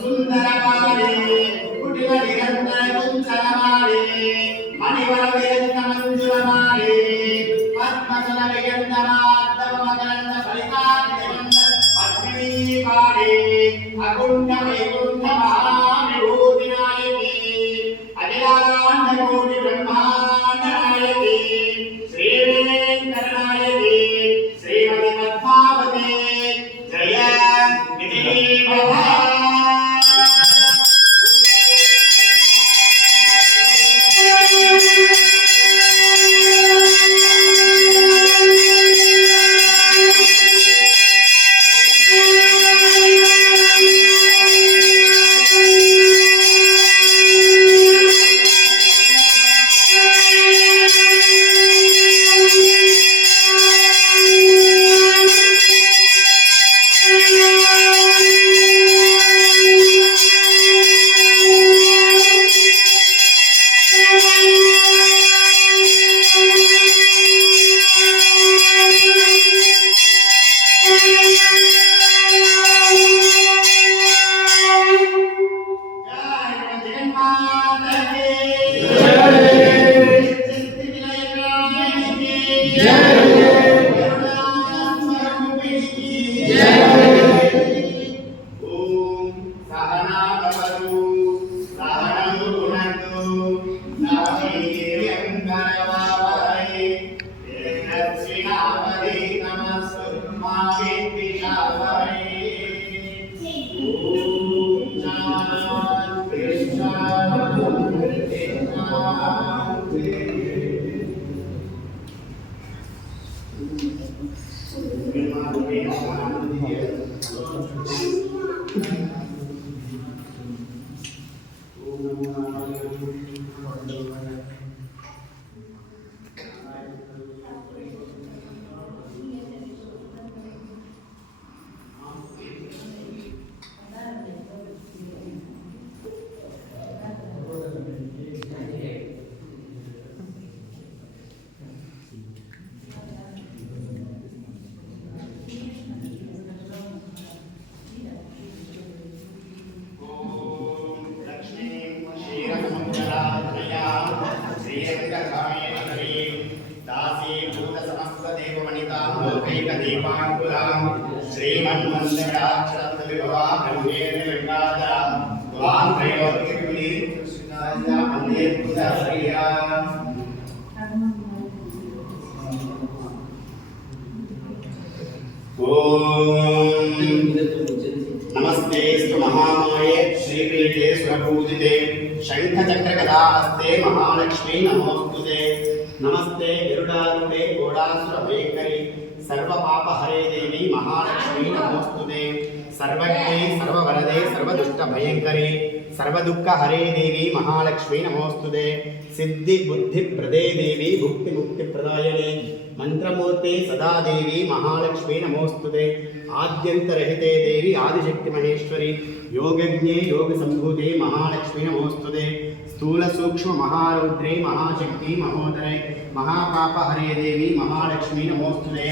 సుందరమాలే కుటిల నిరంతర కుంచలమాలే మణివర విరంత మంజులమాలే పద్మసన విగంధమాధవ మకరంద ఫలితాగ్నిమంద పద్మినీ పాడే అకుంఠ వైకుంఠ మహావిభూతి నాయకి అఖిలాండ కోటి బ్రహ్మాండ నాయకి శ్రీ వెంకట నాయకి శ్రీమతి పద్మావతి జయ విజయీ భవ. नमस्तेस्तु महामाये श्रीपीठे सुरपूजिते शंखचक्रगदाहस्ते महालक्ष्मी नमोस्तुते नमस्ते गरुडारूढे घोडासुरभयंकरी सर्वपापहरे देवी महालक्ष्मी नमोस्तुते सर्वज्ञे सर्ववरदे सर्वदुष्टभयंकरी सर्वदुःखहरे देवी महालक्ष्मी नमोस्तुते सिद्धि बुद्धिप्रदे देवी भुक्तिमुक्तिप्रदायिनी मंत्रमूर्ते सदा देवी महालक्ष्मी नमोस्तुते आद्यंतरहिते देवी आदिशक्ति महेश्वरी योगज्ञे योग संभूते महालक्ष्मी नमोस्तुते स्थूल सूक्ष्म महारौद्रे महाशक्ति महोदरे महापापहरे देवी महालक्ष्मी नमोस्तुते।